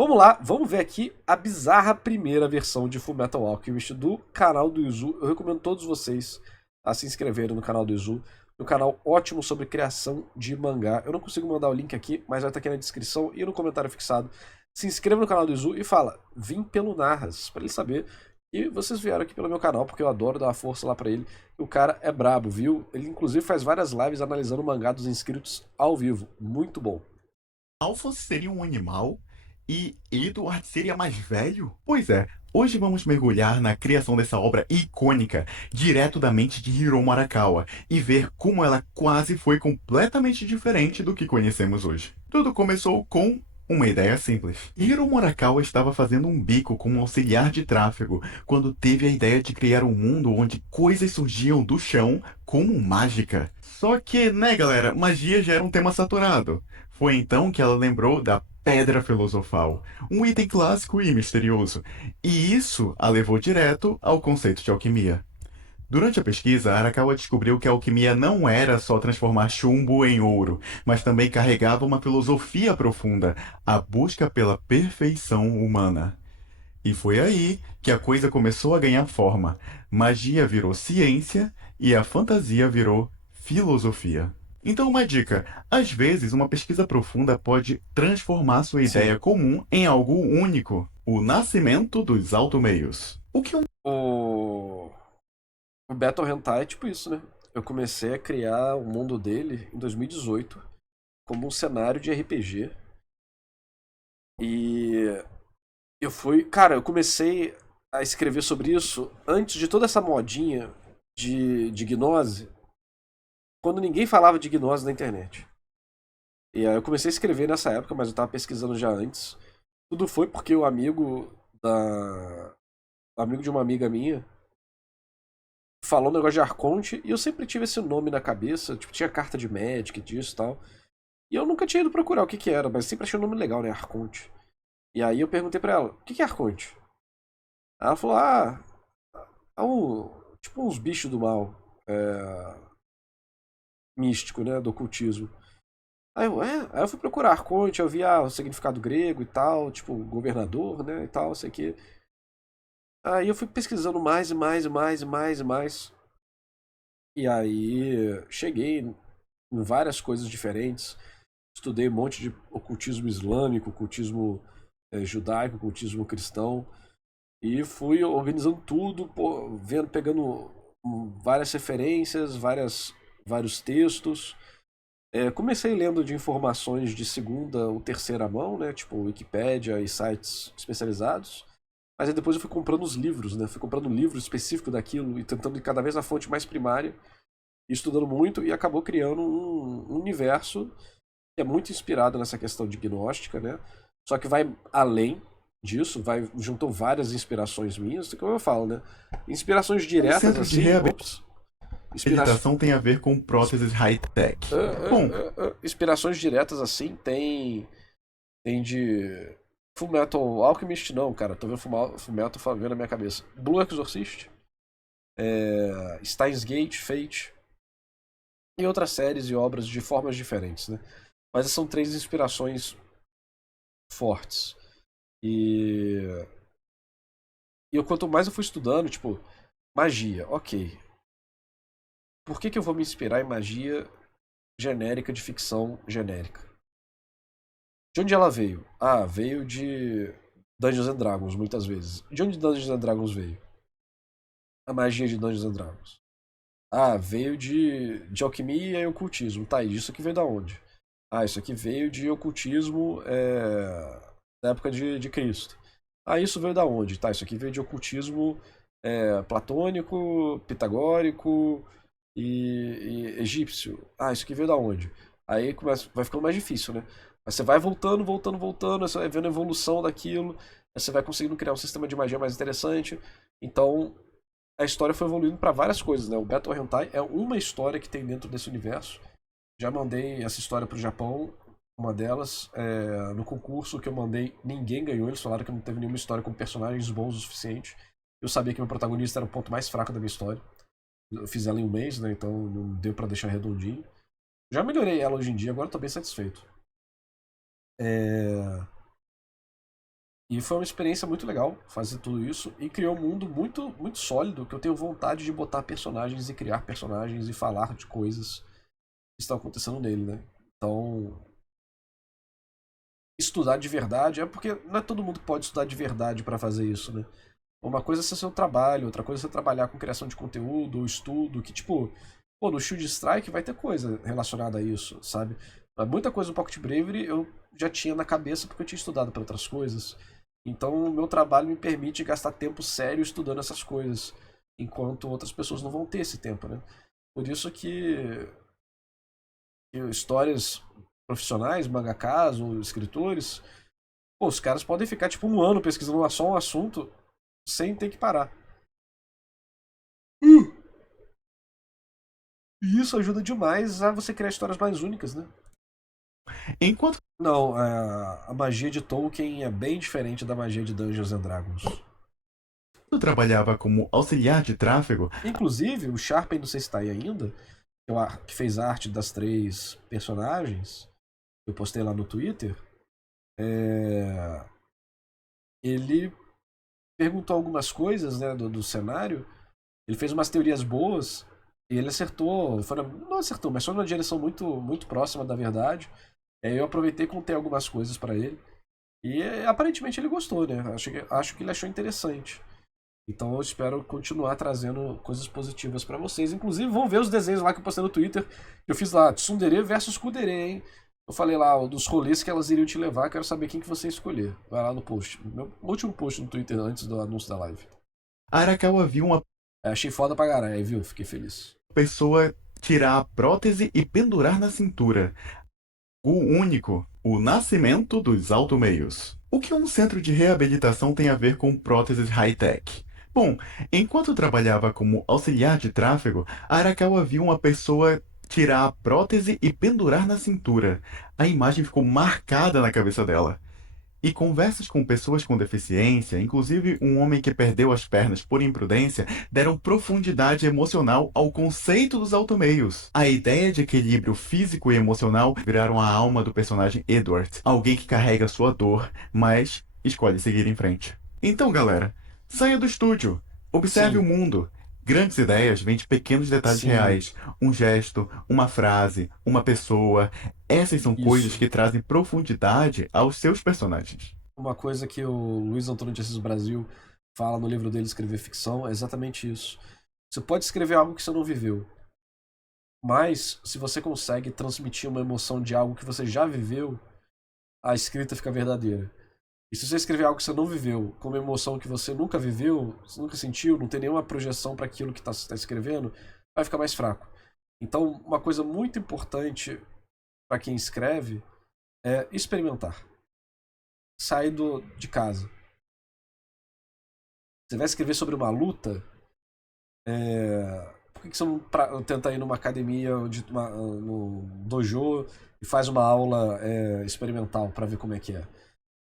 Vamos lá, vamos ver aqui a bizarra primeira versão de Fullmetal Alchemist do canal do Izu. Eu recomendo todos vocês a se inscreverem no canal do Izu. Um canal ótimo sobre criação de mangá. Eu não consigo mandar o link aqui, mas vai estar aqui na descrição e no comentário fixado. Se inscreva no canal do Izu e fala, vim pelo Narras, para ele saber que vocês vieram aqui pelo meu canal, porque eu adoro dar uma força lá pra ele. O cara é brabo, viu? Ele inclusive faz várias lives analisando o mangá dos inscritos ao vivo. Muito bom. Alphonse seria um animal e Edward seria mais velho? Pois é, hoje vamos mergulhar na criação dessa obra icônica, direto da mente de Hiromu Arakawa, e ver como ela quase foi completamente diferente do que conhecemos hoje. Tudo começou com uma ideia simples. Hiromu Arakawa estava fazendo um bico como auxiliar de tráfego quando teve a ideia de criar um mundo onde coisas surgiam do chão como mágica. Só que, né, galera, magia já era um tema saturado. Foi então que ela lembrou da Pedra Filosofal, um item clássico e misterioso, e isso a levou direto ao conceito de alquimia. Durante a pesquisa, Arakawa descobriu que a alquimia não era só transformar chumbo em ouro, mas também carregava uma filosofia profunda, a busca pela perfeição humana. E foi aí que a coisa começou a ganhar forma. Magia virou ciência e a fantasia virou filosofia. Então, uma dica: às vezes, uma pesquisa profunda pode transformar sua Sim. ideia comum em algo único. O nascimento dos auto-meios. O que um O, o Battle Hentai é tipo isso, né? Eu comecei a criar o mundo dele em 2018 como um cenário de RPG. E eu fui. Cara, eu comecei a escrever sobre isso antes de toda essa modinha de gnose, quando ninguém falava de gnose na internet. E aí eu comecei a escrever nessa época, mas eu tava pesquisando já antes. Tudo foi porque o amigo da. O amigo de uma amiga minha falou um negócio de Arconte e eu sempre tive esse nome na cabeça. Tipo, tinha carta de Magic disso e tal. E eu nunca tinha ido procurar o que que era, mas sempre achei o nome legal, né? Arconte. E aí eu perguntei pra ela, o que que é Arconte? Ela falou, é um, tipo uns bichos do mal. Místico, né? Do ocultismo. Aí eu, Aí eu fui procurar Arconte, eu vi o significado grego e tal, tipo, governador, né? E tal, sei que. Aí eu fui pesquisando mais e mais e mais e mais e mais. E aí cheguei em várias coisas diferentes. Estudei um monte de ocultismo islâmico, ocultismo judaico, ocultismo cristão. E fui organizando tudo, pô, vendo, pegando várias referências, vários textos. Comecei lendo de informações de segunda ou terceira mão, né? Tipo Wikipédia e sites especializados. Mas aí depois eu fui comprando os livros, né? Fui comprando um livro específico daquilo e tentando ir cada vez na fonte mais primária, e estudando muito, e acabou criando um universo que é muito inspirado nessa questão de gnóstica, né? Só que vai além disso, juntou várias inspirações minhas, como eu falo, né? Inspirações um diretas centro de assim, ops, inspirações reabilitação tem a ver com próteses high-tech? Bom, inspirações diretas assim tem de Fullmetal Alchemist não, cara, tô vendo Fullmetal vendo na minha cabeça. Blue Exorcist, Steins Gate, Fate e outras séries e obras de formas diferentes, né? Mas são três inspirações fortes. E, quanto mais eu fui estudando, tipo, magia, ok. Por que eu vou me inspirar em magia genérica de ficção genérica? De onde ela veio? Ah, veio de Dungeons and Dragons, muitas vezes. De onde Dungeons and Dragons veio? A magia de Dungeons and Dragons. Ah, veio de alquimia e ocultismo. Tá, e isso aqui veio da onde? Ah, isso aqui veio de ocultismo da época de Cristo. Ah, isso veio da onde? Tá, isso aqui veio de ocultismo platônico, pitagórico e egípcio. Ah, isso aqui veio da onde? Aí vai ficando mais difícil, né? Mas você vai voltando, voltando, voltando, você vai vendo a evolução daquilo, aí você vai conseguindo criar um sistema de magia mais interessante. Então, a história foi evoluindo para várias coisas, né? O Battle Hentai é uma história que tem dentro desse universo. Já mandei essa história pro Japão, uma delas, no concurso que eu mandei, ninguém ganhou. Eles falaram que não teve nenhuma história com personagens bons o suficiente. Eu sabia que meu protagonista era o ponto mais fraco da minha história. Eu fiz ela em um mês, né? Então não deu pra deixar redondinho. Já melhorei ela hoje em dia, agora tô bem satisfeito. É... E foi uma experiência muito legal fazer tudo isso e criou um mundo muito, muito sólido que eu tenho vontade de botar personagens e criar personagens e falar de coisas que estão acontecendo nele, né? Então, estudar de verdade é porque não é todo mundo que pode estudar de verdade para fazer isso, né? Uma coisa é ser seu trabalho, outra coisa é você trabalhar com criação de conteúdo ou estudo, que tipo, pô, no Shield Strike vai ter coisa relacionada a isso, sabe? Mas muita coisa no Pocket Bravery eu já tinha na cabeça porque eu tinha estudado para outras coisas. Então, o meu trabalho me permite gastar tempo sério estudando essas coisas, enquanto outras pessoas não vão ter esse tempo, né? Por isso que histórias profissionais, mangakas ou escritores, pô, os caras podem ficar tipo um ano pesquisando só um assunto sem ter que parar. Uh! E isso ajuda demais a você criar histórias mais únicas, né? Enquanto Não, a magia de Tolkien é bem diferente da magia de Dungeons and Dragons. eu trabalhava como auxiliar de tráfego, Inclusive, o Sharpen, não sei se tá aí ainda, que fez a arte das três personagens, eu postei lá no Twitter, é, ele perguntou algumas coisas, né, do cenário, ele fez umas teorias boas, e ele acertou, não acertou, mas foi numa direção muito, muito próxima da verdade. Aí eu aproveitei e contei algumas coisas pra ele. E aparentemente ele gostou, né? Acho que ele achou interessante. Então eu espero continuar trazendo coisas positivas pra vocês. Inclusive, vão ver os desenhos lá que eu postei no Twitter. Eu fiz lá Tsundere versus Kudere, hein? Eu falei lá dos rolês que elas iriam te levar. Quero saber quem que você escolher. Vai lá no post. Meu último post no Twitter antes do anúncio da live. Arakawa viu uma Achei foda pra caralho, viu? Fiquei feliz. pessoa tirar a prótese e pendurar na cintura. O único, o nascimento dos auto-meios. O que um centro de reabilitação tem a ver com próteses high-tech? Bom, enquanto trabalhava como auxiliar de tráfego, Arakawa viu uma pessoa tirar a prótese e pendurar na cintura. A imagem ficou marcada na cabeça dela. E conversas com pessoas com deficiência, inclusive um homem que perdeu as pernas por imprudência, deram profundidade emocional ao conceito dos automeios. A ideia de equilíbrio físico e emocional viraram a alma do personagem Edward, alguém que carrega sua dor, mas escolhe seguir em frente. Então, galera, saia do estúdio, observe o Sim, mundo. Grandes ideias vêm de pequenos detalhes sim, reais. Um gesto, uma frase, uma pessoa. Essas são coisas isso. que trazem profundidade aos seus personagens. Uma coisa que o Luiz Antônio de Assis Brasil fala no livro dele Escrever Ficção é exatamente isso. Você pode escrever algo que você não viveu, mas se você consegue transmitir uma emoção de algo que você já viveu, a escrita fica verdadeira. E se você escrever algo que você não viveu, com uma emoção que você nunca viveu, você nunca sentiu, não tem nenhuma projeção para aquilo que você está escrevendo, vai ficar mais fraco. Então, uma coisa muito importante para quem escreve é experimentar. Sair de casa. Você vai escrever sobre uma luta, por que você não tenta ir numa academia, no dojo, e faz uma aula experimental para ver como é que é?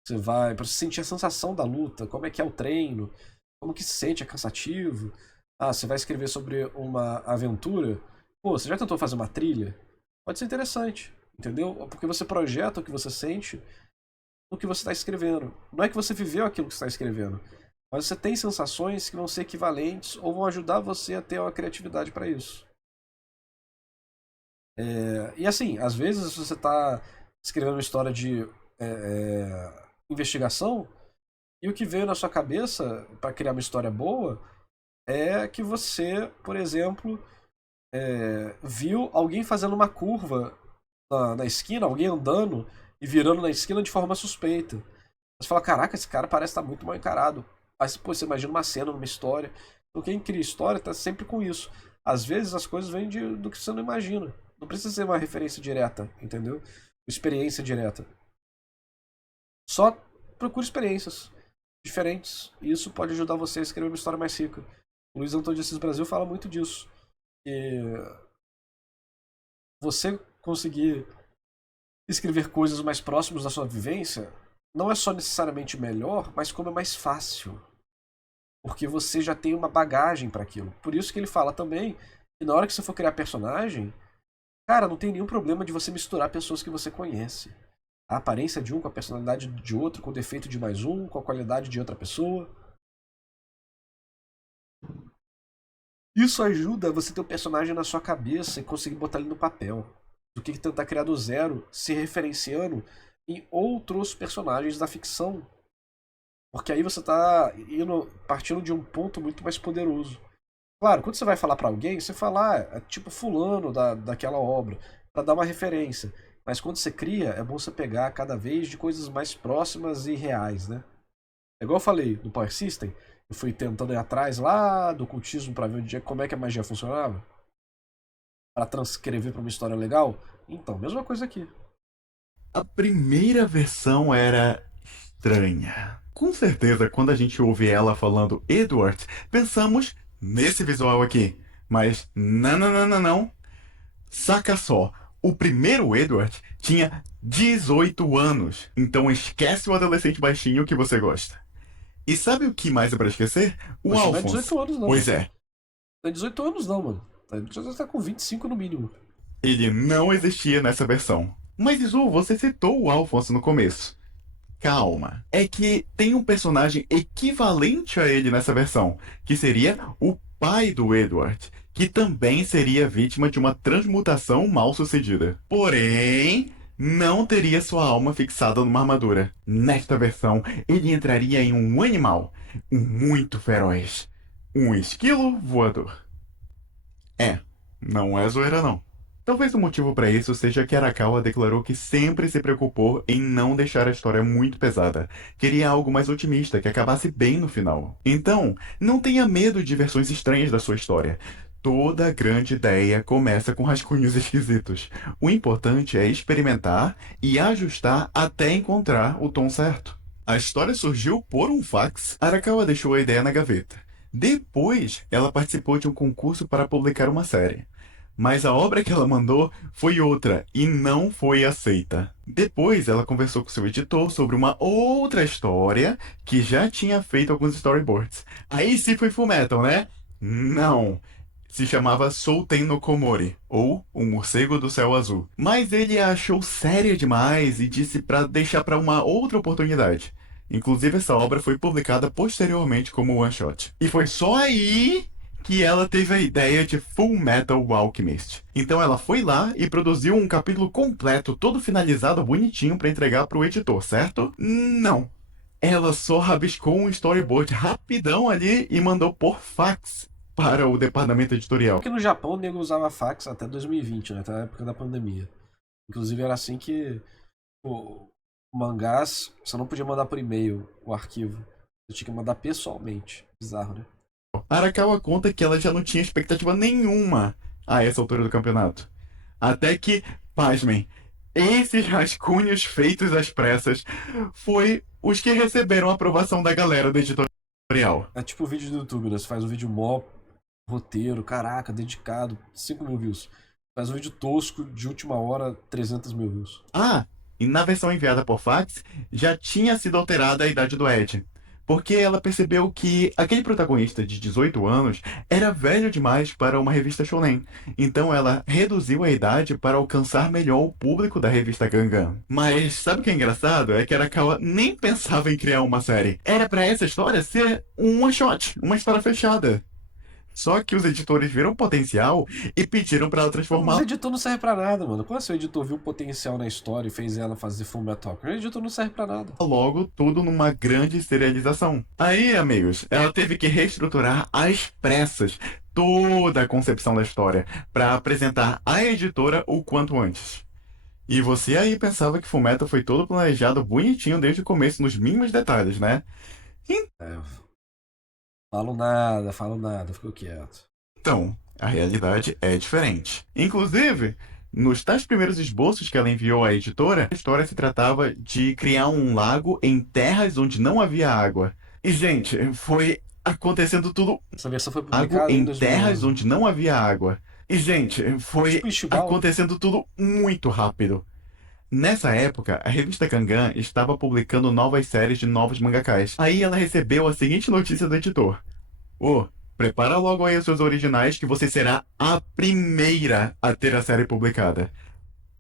Você vai para sentir a sensação da luta, como é que é o treino, como que se sente, é cansativo. Ah, você vai escrever sobre uma aventura. Pô, você já tentou fazer uma trilha? Pode ser interessante, entendeu? Porque você projeta o que você sente no que você está escrevendo. Não é que você viveu aquilo que você está escrevendo, mas você tem sensações que vão ser equivalentes ou vão ajudar você a ter uma criatividade para isso. E assim, às vezes você está escrevendo uma história de investigação e o que veio na sua cabeça para criar uma história boa é que você, por exemplo, viu alguém fazendo uma curva na esquina, alguém andando e virando na esquina de forma suspeita. Você fala, caraca, esse cara parece estar muito mal encarado. Aí pô, você imagina uma cena, uma história. Então quem cria história tá sempre com isso. Às vezes as coisas vêm do que você não imagina. Não precisa ser uma referência direta, entendeu? Experiência direta. Só procure experiências diferentes. E isso pode ajudar você a escrever uma história mais rica. O Luiz Antônio de Assis Brasil fala muito disso. E você conseguir escrever coisas mais próximas da sua vivência não é só necessariamente melhor, mas como é mais fácil. Porque você já tem uma bagagem para aquilo. Por isso que ele fala também que na hora que você for criar personagem, cara, não tem nenhum problema de você misturar pessoas que você conhece. A aparência de um com a personalidade de outro, com o defeito de mais um, com a qualidade de outra pessoa. Isso ajuda você ter o personagem na sua cabeça e conseguir botar ele no papel. Do que tentar criar do zero, se referenciando em outros personagens da ficção. Porque aí você tá partindo de um ponto muito mais poderoso. Claro, quando você vai falar pra alguém, você fala, é tipo fulano daquela obra, pra dar uma referência. Mas quando você cria, é bom você pegar cada vez de coisas mais próximas e reais, né? É igual eu falei no Power System, eu fui tentando ir atrás lá do cultismo pra ver como é que a magia funcionava. Pra transcrever pra uma história legal. Então, mesma coisa aqui. A primeira versão era estranha. Com certeza, quando a gente ouve ela falando Edward, pensamos nesse visual aqui. Mas não, não, não, não, não. Saca só, o primeiro Edward tinha 18 anos. Então esquece o adolescente baixinho que você gosta. E sabe o que mais é pra esquecer? O Poxa, não é Alphonse. 18 anos não, Pois mano. é, Não é 18 anos não, mano. Já tá com 25 no mínimo. ele não existia nessa versão. Mas Izu, você citou o Alphonse no começo. Calma. É que tem um personagem equivalente a ele nessa versão, que seria o pai do Edward, que também seria vítima de uma transmutação mal sucedida. Porém, não teria sua alma fixada numa armadura. Nesta versão, ele entraria em um animal, um muito feroz. Um esquilo voador. É, não é zoeira não. Talvez o motivo para isso seja que Arakawa declarou que sempre se preocupou em não deixar a história muito pesada. Queria algo mais otimista, que acabasse bem no final. Então, não tenha medo de versões estranhas da sua história. Toda grande ideia começa com rascunhos esquisitos. O importante é experimentar e ajustar até encontrar o tom certo. A história surgiu por um fax. Arakawa deixou a ideia na gaveta. Depois, ela participou de um concurso para publicar uma série. Mas a obra que ela mandou foi outra e não foi aceita. Depois, ela conversou com seu editor sobre uma outra história que já tinha feito alguns storyboards. Aí sim foi Fullmetal, né? Não. Se chamava Souten no Komori, ou O Morcego do Céu Azul. Mas ele a achou séria demais e disse para deixar para uma outra oportunidade. Inclusive, essa obra foi publicada posteriormente como one shot. E foi só aí que ela teve a ideia de Full Metal Alchemist. Então ela foi lá e produziu um capítulo completo, todo finalizado, bonitinho, para entregar para o editor, certo? Não. Ela só rabiscou um storyboard rapidão ali e mandou por fax para o departamento editorial. Porque no Japão o nego usava fax até 2020, né? Até a época da pandemia. Inclusive era assim que o mangás, você não podia mandar por e-mail o arquivo. Você tinha que mandar pessoalmente. Bizarro, né? Arakawa conta que ela já não tinha expectativa nenhuma a essa altura do campeonato. Até que, pasmem, esses rascunhos feitos às pressas foi os que receberam a aprovação da galera do editorial. É tipo o vídeo do YouTube, né? Você faz um vídeo mó roteiro, caraca, dedicado, 5 mil views. Faz um vídeo tosco de última hora, 300 mil views. Ah, e na versão enviada por fax já tinha sido alterada a idade do Ed. Porque ela percebeu que aquele protagonista de 18 anos era velho demais para uma revista shonen. Então ela reduziu a idade para alcançar melhor o público da revista Gangan. Mas sabe o que é engraçado? É que Arakawa nem pensava em criar uma série. Era para essa história ser um one shot, uma história fechada. Só que os editores viram o potencial e pediram para ela Mas transformar. o editor não serve pra nada, mano. Como assim o editor viu o potencial na história e fez ela fazer Full Metal? O editor não serve pra nada. Logo tudo numa grande serialização. Aí, amigos, ela teve que reestruturar às pressas toda a concepção da história para apresentar à editora o quanto antes. E você aí pensava que Fullmetal foi todo planejado bonitinho desde o começo, nos mínimos detalhes, né? É, falo nada, fico quieto. Então, a realidade é diferente. Inclusive, nos tais primeiros esboços que ela enviou à editora, a história se tratava de criar um lago em terras onde não havia água. E, gente, foi acontecendo tudo. Essa versão foi Lago publicada em em terras 2011. onde não havia água. E, gente, foi Tipo Ishigal. acontecendo tudo muito rápido. Nessa época, a revista Gangan estava publicando novas séries de novos mangakás. Aí ela recebeu a seguinte notícia do editor. Ô, prepara logo aí os seus originais que você será a primeira a ter a série publicada.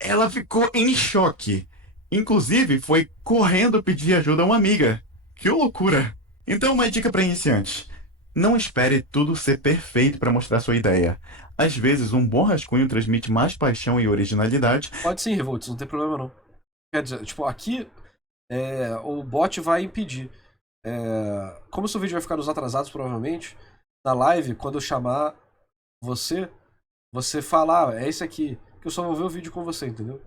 Ela ficou em choque. Inclusive, foi correndo pedir ajuda a uma amiga. Que loucura! Então, uma dica para iniciantes. Não espere tudo ser perfeito para mostrar sua ideia. Às vezes, um bom rascunho transmite mais paixão e originalidade Pode sim, Revolts, não tem problema não. Quer dizer, tipo, aqui o bot vai impedir. Como seu vídeo vai ficar nos atrasados, provavelmente, na live, quando eu chamar você, você falar, é esse aqui, que eu só vou ver o vídeo com você, entendeu?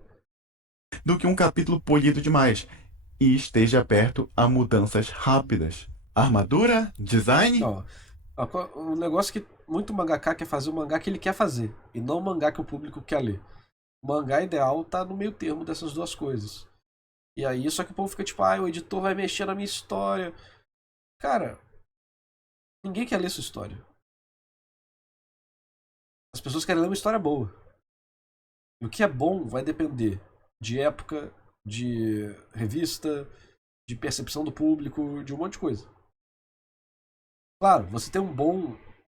do que um capítulo polido demais. E esteja aberto a mudanças rápidas. Armadura? Design? Ó, o negócio que muito mangaka quer fazer o mangá que ele quer fazer, e não o mangá que o público quer ler. O mangá ideal tá no meio termo dessas duas coisas. E aí, só que o povo fica tipo, o editor vai mexer na minha história. Cara, ninguém quer ler sua história. As pessoas querem ler uma história boa. E o que é bom vai depender de época, de revista, de percepção do público, de um monte de coisa. Claro, você tem um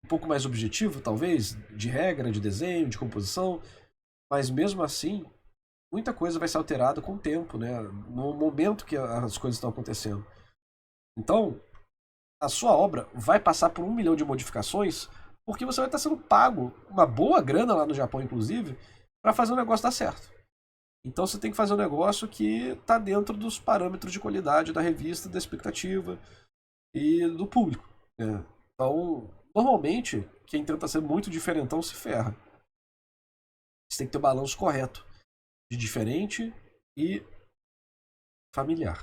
pouco mais objetivo, talvez, de regra, de desenho, de composição, mas mesmo assim, muita coisa vai ser alterada com o tempo, né? No momento que as coisas estão acontecendo. Então, a sua obra vai passar por 1 milhão de modificações, porque você vai estar sendo pago uma boa grana lá no Japão, inclusive, para fazer o negócio dar certo. Então você tem que fazer um negócio que está dentro dos parâmetros de qualidade da revista, da expectativa e do público, né? Então, normalmente, quem tenta ser muito diferentão se ferra. Você tem que ter o balanço correto de diferente e familiar.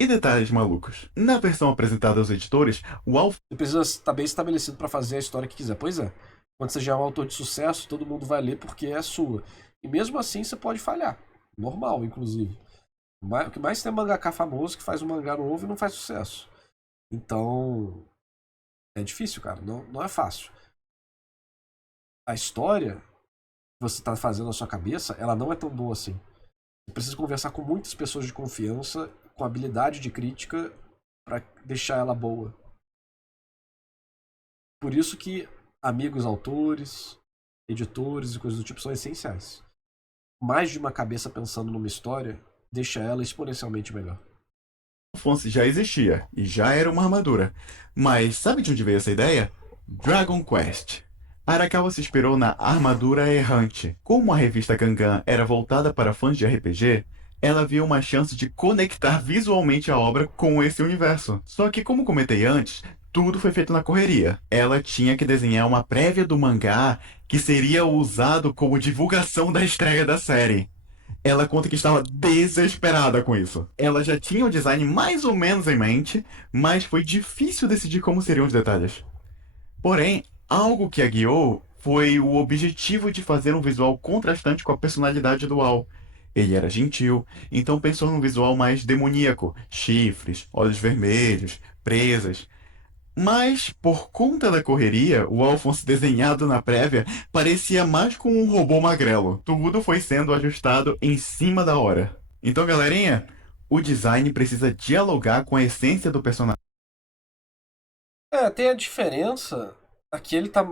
E detalhes malucos. Na versão apresentada aos editores, o Alf Você precisa estar bem estabelecido para fazer a história que quiser. Pois é. Quando você já é um autor de sucesso, todo mundo vai ler porque é sua. E mesmo assim você pode falhar. Normal, inclusive. O que mais tem é mangaka famoso que faz um mangá novo e não faz sucesso. Então, é difícil, cara. Não, não é fácil. A história que você está fazendo na sua cabeça, ela não é tão boa assim. Você precisa conversar com muitas pessoas de confiança, com habilidade de crítica, para deixar ela boa. Por isso que amigos autores, editores e coisas do tipo são essenciais. Mais de uma cabeça pensando numa história deixa ela exponencialmente melhor. Alphonse já existia e já era uma armadura. Mas sabe de onde veio essa ideia? Dragon Quest. Arakawa se inspirou na Armadura Errante. Como a revista Gangan era voltada para fãs de RPG, ela viu uma chance de conectar visualmente a obra com esse universo. Só que, como comentei antes, tudo foi feito na correria. Ela tinha que desenhar uma prévia do mangá que seria usado como divulgação da estreia da série. Ela conta que estava desesperada com isso. Ela já tinha o design mais ou menos em mente, mas foi difícil decidir como seriam os detalhes. Porém, algo que a guiou foi o objetivo de fazer um visual contrastante com a personalidade do Al. Ele era gentil, então pensou num visual mais demoníaco, chifres, olhos vermelhos, presas. Mas, por conta da correria, o Alphonse desenhado na prévia parecia mais com um robô magrelo. Tudo foi sendo ajustado em cima da hora. Então, galerinha, o design precisa dialogar com a essência do personagem. Tem a diferença. Aqui ele tá.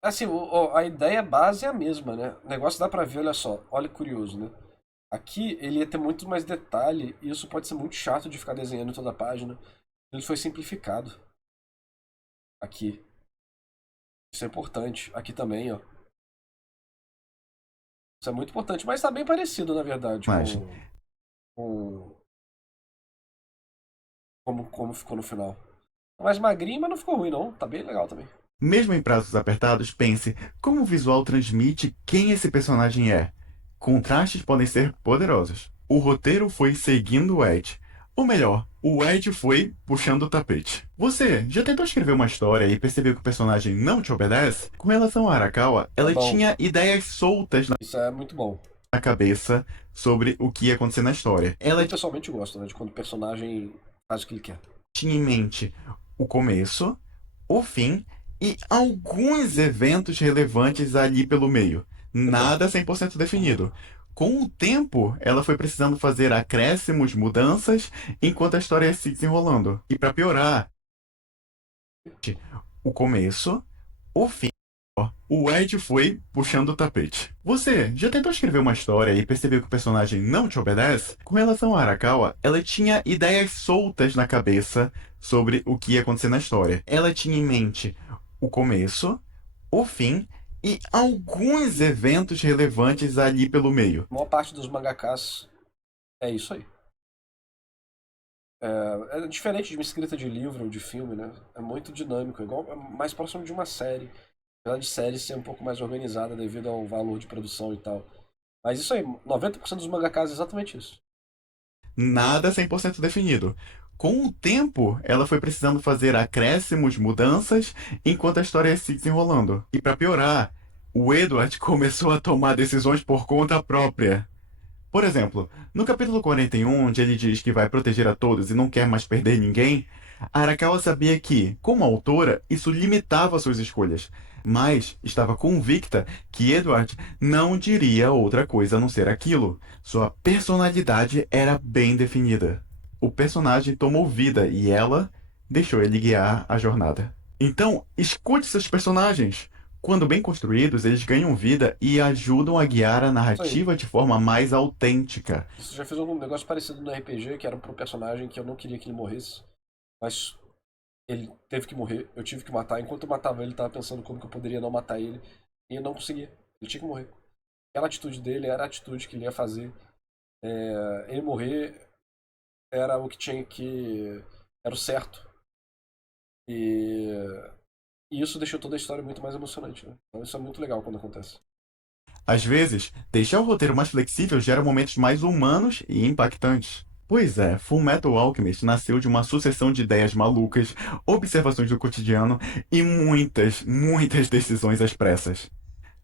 Assim, a ideia base é a mesma, né? O negócio dá pra ver, olha só. Olha que curioso, né? Aqui ele ia ter muito mais detalhe e isso pode ser muito chato de ficar desenhando toda a página. Ele foi simplificado. Aqui. Isso é importante. Aqui também, ó. Isso é muito importante, mas tá bem parecido, na verdade, com como ficou no final. Tá mais magrinho, mas não ficou ruim, não. Tá bem legal também. Mesmo em prazos apertados, pense como o visual transmite quem esse personagem é. Contrastes podem ser poderosos. O roteiro foi seguindo o Ed. Ou melhor, o Ed foi puxando o tapete. Você já tentou escrever uma história e percebeu que o personagem não te obedece? Com relação a Arakawa, É ela bom. tinha ideias soltas Isso é muito bom. na cabeça sobre o que ia acontecer na história. Ela Eu pessoalmente gosto, né? De quando o personagem faz o que ele quer. tinha em mente o começo, o fim e alguns eventos relevantes ali pelo meio. Nada 100% definido. Com o tempo, ela foi precisando fazer acréscimos, mudanças, enquanto a história ia se desenrolando. E para piorar, o começo, o fim O Ed foi puxando o tapete. Você já tentou escrever uma história e percebeu que o personagem não te obedece? Com relação a Arakawa, ela tinha ideias soltas na cabeça sobre o que ia acontecer na história. Ela tinha em mente o começo, o fim e alguns eventos relevantes ali pelo meio. A maior parte dos mangakas é isso aí. É diferente de uma escrita de livro ou de filme, né? É muito dinâmico, é mais próximo de uma série. Apesar de série ser um pouco mais organizada devido ao valor de produção e tal. Mas isso aí, 90% dos mangakas é exatamente isso. Nada 100% definido. Com o tempo, ela foi precisando fazer acréscimos, mudanças, enquanto a história ia se desenrolando. E para piorar, o Edward começou a tomar decisões por conta própria. Por exemplo, no capítulo 41, onde ele diz que vai proteger a todos e não quer mais perder ninguém, Arakawa sabia que, como autora, isso limitava suas escolhas, mas estava convicta que Edward não diria outra coisa a não ser aquilo. Sua personalidade era bem definida. O personagem tomou vida e ela deixou ele guiar a jornada. Então, escute seus personagens. Quando bem construídos, eles ganham vida e ajudam a guiar a Isso aí. narrativa de forma mais autêntica. Você já fez um negócio parecido no RPG, que era pro personagem que eu não queria que ele morresse. Mas ele teve que morrer, eu tive que matar. Enquanto eu matava ele, eu tava pensando como que eu poderia não matar ele. E eu não conseguia. Ele tinha que morrer. Aquela atitude dele era a atitude que ele ia fazer. Ele morrer era o que tinha que. Era o certo. E, e isso deixou toda a história muito mais emocionante, né? Então isso é muito legal quando acontece. Às vezes, deixar o roteiro mais flexível gera momentos mais humanos e impactantes. Pois é, Fullmetal Alchemist nasceu de uma sucessão de ideias malucas, observações do cotidiano e muitas decisões às pressas.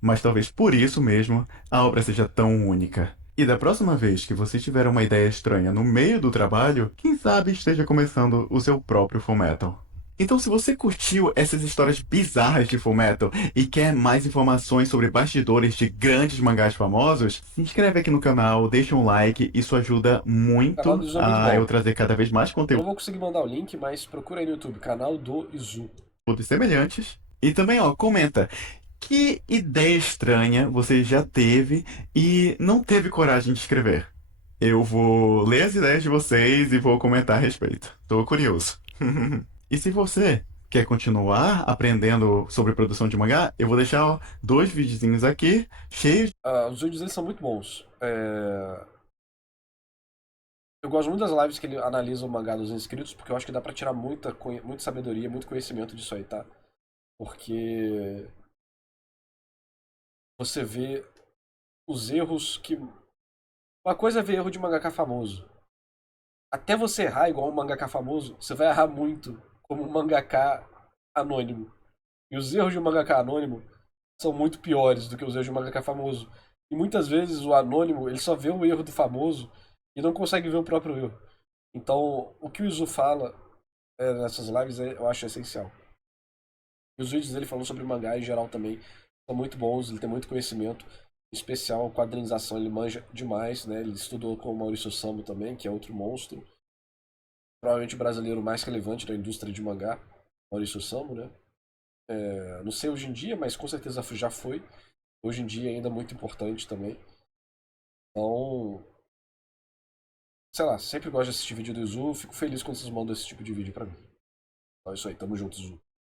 Mas talvez por isso mesmo a obra seja tão única. E da próxima vez que você tiver uma ideia estranha no meio do trabalho, quem sabe esteja começando o seu próprio Fullmetal. Então, se você curtiu essas histórias bizarras de Fullmetal e quer mais informações sobre bastidores de grandes mangás famosos, se inscreve aqui no canal, deixa um like, isso ajuda O canal do muito Izu é muito a eu bom. trazer cada vez mais Eu não conteúdos vou conseguir mandar o link, mas procura aí no YouTube, canal do Izu. semelhantes. E também, ó, comenta que ideia estranha você já teve e não teve coragem de escrever. Eu vou ler as ideias de vocês e vou comentar a respeito. Tô curioso. E se você quer continuar aprendendo sobre produção de mangá, eu vou deixar ó, dois videozinhos aqui, cheios. Os vídeos deles são muito bons. Eu gosto muito das lives que ele analisa o mangá dos inscritos, porque eu acho que dá pra tirar muita sabedoria, muito conhecimento disso aí, tá? Porque você vê os erros que. Uma coisa é ver erro de mangaka famoso. Até você errar igual um mangaka famoso, você vai errar muito como um mangaka anônimo. E os erros de um mangaka anônimo são muito piores do que os erros de um mangaka famoso. E muitas vezes o anônimo, ele só vê o erro do famoso e não consegue ver o próprio erro. Então, o que o Izu fala nessas lives eu acho essencial. E os vídeos dele falando sobre mangá em geral também são muito bons, ele tem muito conhecimento. Em especial, quadrinização, ele manja demais, né? Ele estudou com o Maurício Sambo também, que é outro monstro. Provavelmente o brasileiro mais relevante da indústria de mangá, Maurício Sambo, né? Não sei hoje em dia, mas com certeza já foi. Hoje em dia ainda é muito importante também. Então, sei lá, sempre gosto de assistir vídeo do Izu, fico feliz quando vocês mandam esse tipo de vídeo pra mim. Então é isso aí, tamo junto, Izu.